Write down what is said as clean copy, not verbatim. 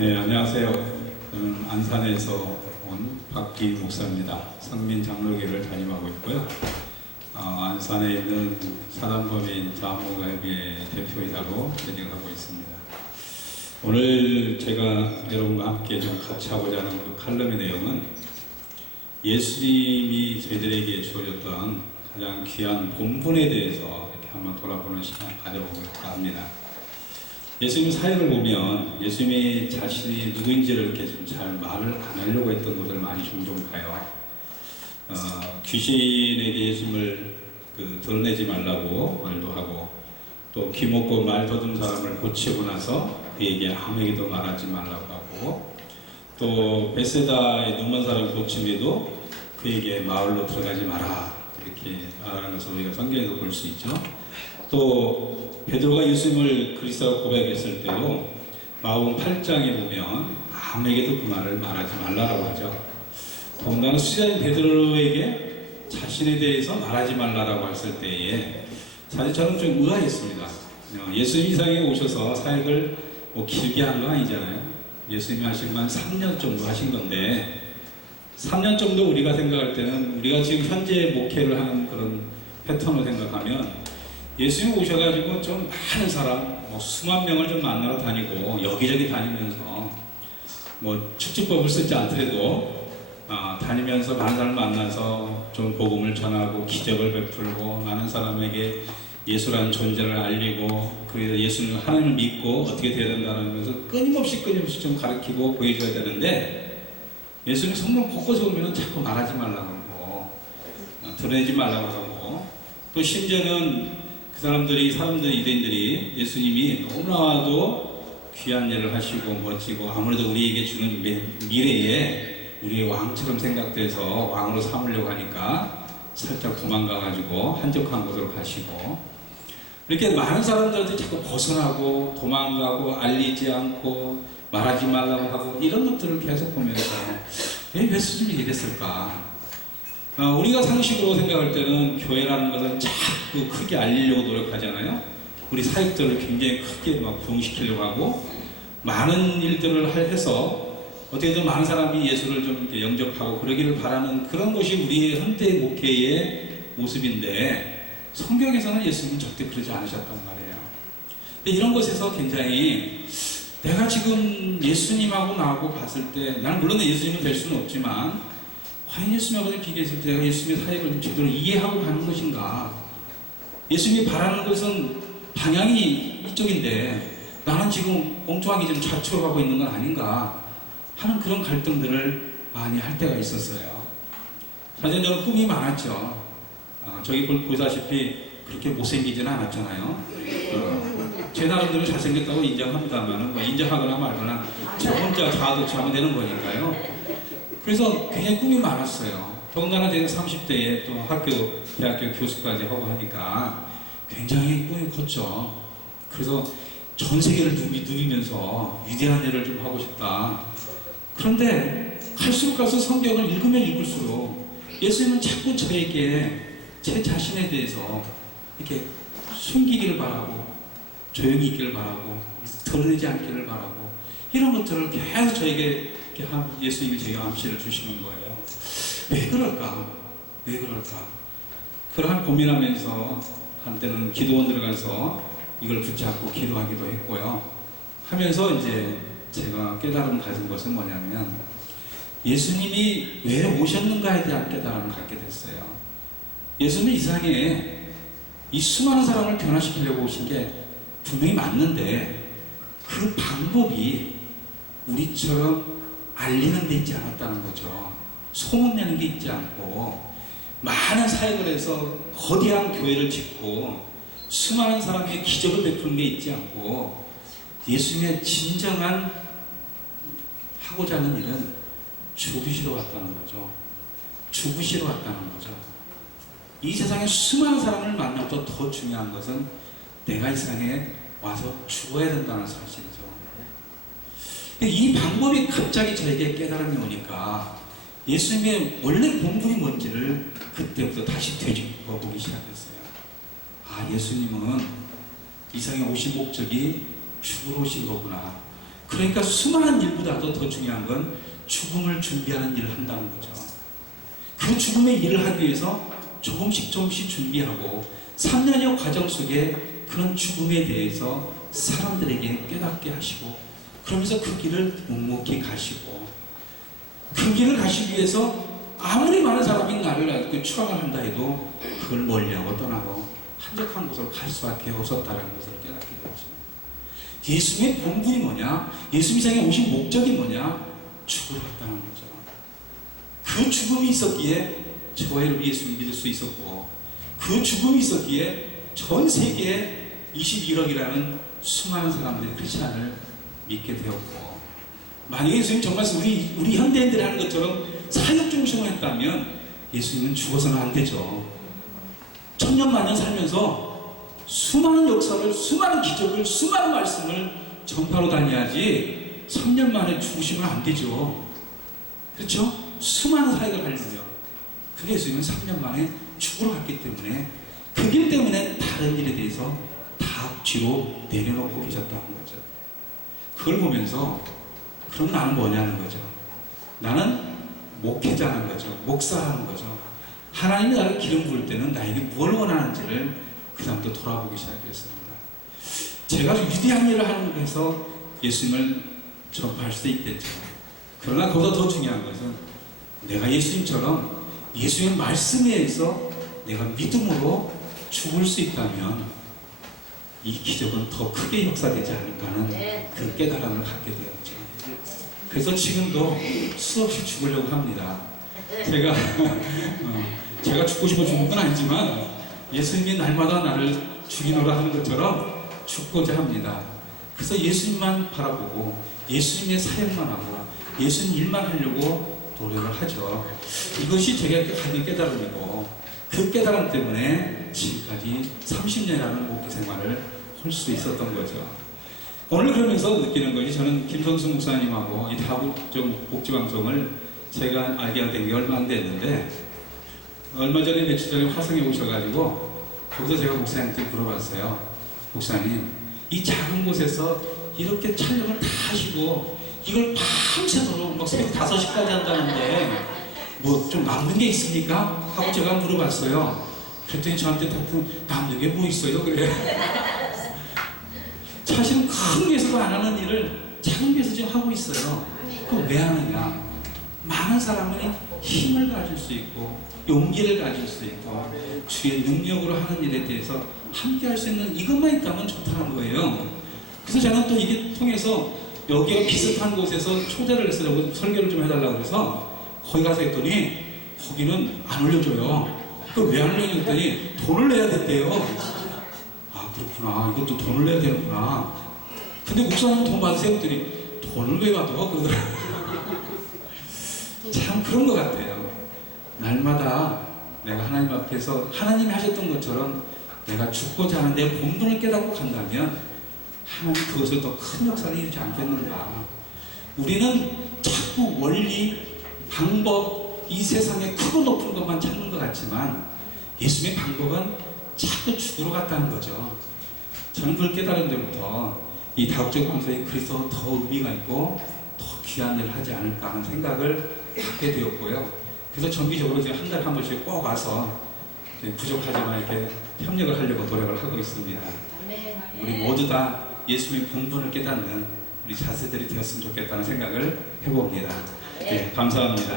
네, 안녕하세요. 저는 안산에서 온 박기 목사입니다. 성민 장로교를 담임하고 있고요. 안산에 있는 사단법인 자원봉사협의회 대표이사로 재직하고 있습니다. 오늘 제가 여러분과 함께 좀 같이 하고자 하는 그 칼럼의 내용은 예수님이 저희들에게 주어졌던 가장 귀한 본분에 대해서 이렇게 한번 돌아보는 시간을 가져볼까 합니다. 예수님 사역을 보면 예수님이 자신이 누구인지를 이렇게 좀 잘 말을 안 하려고 했던 곳을 많이 종종 가요. 귀신에게 예수님을 드러내지 말라고 말도 하고, 또 귀먹고 말 더듬 사람을 고치고 나서 그에게 아무에게도 말하지 말라고 하고, 또 베세다의 눈먼 사람 고침에도 그에게 마을로 들어가지 마라 이렇게 말하는 것을 우리가 성경에서 볼 수 있죠. 또 베드로가 예수님을 그리스도라고 고백했을 때도 마가복음 8장에 보면 아무에게도 그 말을 말하지 말라라고 하죠. 더군다나 수자인 베드로에게 자신에 대해서 말하지 말라라고 했을 때에 사실 저는 좀 의아했습니다. 예수님 이 세상에 오셔서 사역을 길게 한 거 아니잖아요. 예수님이 하신 건 3년 정도 하신 건데, 3년 정도 우리가 생각할 때는, 우리가 지금 현재 목회를 하는 그런 패턴을 생각하면 예수님 오셔가지고 좀 많은 사람, 수만 명을 좀 만나러 다니고 여기저기 다니면서 축지법을 쓰지 않더라도 다니면서 많은 사람을 만나서 좀 복음을 전하고 기적을 베풀고 많은 사람에게 예수라는 존재를 알리고, 그래서 예수님 하나님을 믿고 어떻게 되어야 된다는 것을 끊임없이 좀 가르치고 보여줘야 되는데, 예수님 성경 곳곳에 보면 자꾸 말하지 말라고 하고 드러내지 말라고 하고, 또 심지어는 사람들이 유대인들이 예수님이 너무나도 귀한 일을 하시고 멋지고 아무래도 우리에게 주는 미래에 우리의 왕처럼 생각돼서 왕으로 삼으려고 하니까 살짝 도망가가지고 한적한 곳으로 가시고, 이렇게 많은 사람들한테 자꾸 벗어나고 도망가고 알리지 않고 말하지 말라고 하고 이런 것들을 계속 보면서 왜 예수님이 이랬을까? 우리가 상식으로 생각할 때는 교회라는 것은 자꾸 크게 알리려고 노력하잖아요. 우리 사역들을 굉장히 크게 부흥시키려고 하고 많은 일들을 해서 어떻게든 많은 사람이 예수를 좀 영접하고 그러기를 바라는 그런 것이 우리의 현대 목회의 모습인데, 성경에서는 예수님은 절대 그러지 않으셨단 말이에요. 근데 이런 것에서 굉장히 내가 지금 예수님하고 나하고 봤을 때, 나는 물론 예수님은 될 수는 없지만 과연 예수님하고 비교했을 때 내가 예수님의 사역을 좀 제대로 이해하고 가는 것인가? 예수님이 바라는 것은 방향이 이쪽인데 나는 지금 엉뚱하게 좀 좌초로 가고 있는 건 아닌가 하는 그런 갈등들을 많이 할 때가 있었어요. 사실 저는 꿈이 많았죠. 저기 보다시피 그렇게 못생기지는 않았잖아요. 제 나름대로 잘생겼다고 인정합니다만 인정하거나 말거나 저 혼자 자아도취하면 되는 거니까요. 그래서 굉장히 꿈이 많았어요. 더군다나 제가 30대에 또 대학교 교수까지 하고 하니까 굉장히 꿈이 컸죠. 그래서 전 세계를 누비면서 위대한 일을 좀 하고 싶다. 그런데 갈수록 성경을 읽으면 읽을수록 예수님은 자꾸 저에게 제 자신에 대해서 이렇게 숨기기를 바라고 조용히 있기를 바라고 드러내지 않기를 바라고 이런 것들을 계속 저에게 예수님이 제게 암시를 주시는 거예요. 왜 그럴까? 그러한 고민하면서 한때는 기도원 들어가서 이걸 붙잡고 기도하기도 했고요. 하면서 이제 제가 깨달음 가진 것은 뭐냐면, 예수님이 왜 오셨는가에 대한 깨달음을 갖게 됐어요. 예수님은 이 세상에 이 수많은 사람을 변화시키려고 오신 게 분명히 맞는데, 그 방법이 우리처럼 알리는 데 있지 않았다는 거죠. 소문내는 게 있지 않고 많은 사역을 해서 거대한 교회를 짓고 수많은 사람에게 기적을 베푸는 게 있지 않고, 예수님의 진정한 하고자 하는 일은 죽으시러 왔다는 거죠. 죽으시러 왔다는 거죠. 이 세상에 수많은 사람을 만나도 더 중요한 것은 내가 이 세상에 와서 죽어야 된다는 사실이죠. 이 방법이 갑자기 저에게 깨달음이 오니까 예수님의 원래 본분이 뭔지를 그때부터 다시 되짚어 보기 시작했어요. 예수님은 이 세상에 오신 목적이 죽으러 오신 거구나. 그러니까 수많은 일보다도 더 중요한 건 죽음을 준비하는 일을 한다는 거죠. 그 죽음의 일을 하기 위해서 조금씩 준비하고 3년여 과정 속에 그런 죽음에 대해서 사람들에게 깨닫게 하시고, 그러면서 그 길을 묵묵히 가시고, 그 길을 가시기 위해서 아무리 많은 사람이 나를 추앙을 한다 해도 그걸 멀리하고 떠나고 한적한 곳으로 갈 수밖에 없었다는 것을 깨닫게 되었죠. 예수님의 본분이 뭐냐? 예수님 이 세상에 오신 목적이 뭐냐? 죽으러 왔다는 거죠. 그 죽음이 있었기에 저희를 예수를 믿을 수 있었고, 그 죽음이 있었기에 전 세계에 21억이라는 수많은 사람들이 크리스찬을 믿게 되었고, 만약에 예수님 정말 우리 현대인들이 하는 것처럼 사역 중심을 했다면 예수님은 죽어서는 안 되죠. 천년만년 살면서 수많은 역사를, 수많은 기적을, 수많은 말씀을 전파로 다녀야지 3년 만에 죽으시면 안 되죠. 그렇죠? 수많은 사역을 하려면. 근데 예수님은 3년 만에 죽으러 갔기 때문에 그 길 때문에 다른 일에 대해서 다 뒤로 내려놓고 계셨다는 거죠. 그걸 보면서 그럼 나는 뭐냐는 거죠. 나는 목회자는 거죠. 목사라는 거죠. 하나님이 나를 기름 부을 때는 나에게 뭘 원하는지를 그 다음부터 돌아보기 시작했습니다. 제가 위대한 일을 하는 곳에서 예수님을 접할 수 있겠죠. 그러나 그보다 더 중요한 것은 내가 예수님처럼 예수님의 말씀에 의해서 내가 믿음으로 죽을 수 있다면 이 기적은 더 크게 역사되지 않을까 하는 그 깨달음을 갖게 되었죠. 그래서 지금도 수없이 죽으려고 합니다. 제가 죽고 싶어 죽는 건 아니지만 예수님이 날마다 나를 죽이노라 하는 것처럼 죽고자 합니다. 그래서 예수님만 바라보고 예수님의 사역만 하고 예수님 일만 하려고 노력을 하죠. 이것이 제가 가진 깨달음이고, 그 깨달음 때문에 지금까지 30년이라는 목회 생활을 할 수 있었던 거죠. 오늘 그러면서 느끼는 것이, 저는 김성수 목사님하고 이 다국적 복지방송을 제가 알게 된 게 얼마 안 됐는데, 얼마 전에 며칠 전에 화성에 오셔가지고 거기서 제가 목사님한테 물어봤어요. 목사님, 이 작은 곳에서 이렇게 촬영을 다 하시고 이걸 밤새도록 막 새벽 5시까지 한다는데 뭐 좀 남는 게 있습니까? 하고 제가 물어봤어요. 그랬더니 저한테 남는 게 뭐 있어요? 그래. 사실은 큰 교회에서도 안 하는 일을 작은 교회에서 지금 하고 있어요. 그럼 왜 하느냐? 많은 사람이 힘을 가질 수 있고 용기를 가질 수 있고 주의 능력으로 하는 일에 대해서 함께 할 수 있는 이것만 있다면 좋다는 거예요. 그래서 저는 또 이게 통해서 여기와 비슷한 곳에서 초대를 했어요. 설교를 좀 해달라고 그래서 거기 가서 했더니 거기는 안 올려줘요. 그럼 왜 안 올려줘? 했더니 돈을 내야 된대요. 아, 그렇구나. 이것도 돈을 내야 되는구나. 근데 목사님 돈 받으세요? 했더니 돈을 왜 받아? 그러더라고요. 참 그런 것 같아요. 날마다 내가 하나님 앞에서 하나님이 하셨던 것처럼 내가 죽고자 하는 내 본분을 깨닫고 간다면 하나님 그것을 더 큰 역사를 이루지 않겠는가. 우리는 자꾸 원리, 방법, 이 세상에 크고 높은 것만 찾는 것 같지만 예수님의 방법은 자꾸 죽으러 갔다는 거죠. 저는 그걸 깨달은 데부터 이 다국적 방송이 그래서 더 의미가 있고 더 귀한 일을 하지 않을까 하는 생각을 갖게 되었고요. 그래서 정기적으로 제가 한 달에 한 번씩 꼭 와서 부족하지만 이렇게 협력을 하려고 노력을 하고 있습니다. 우리 모두 다 예수님의 본분을 깨닫는 우리 자세들이 되었으면 좋겠다는 생각을 해봅니다. 네, 감사합니다.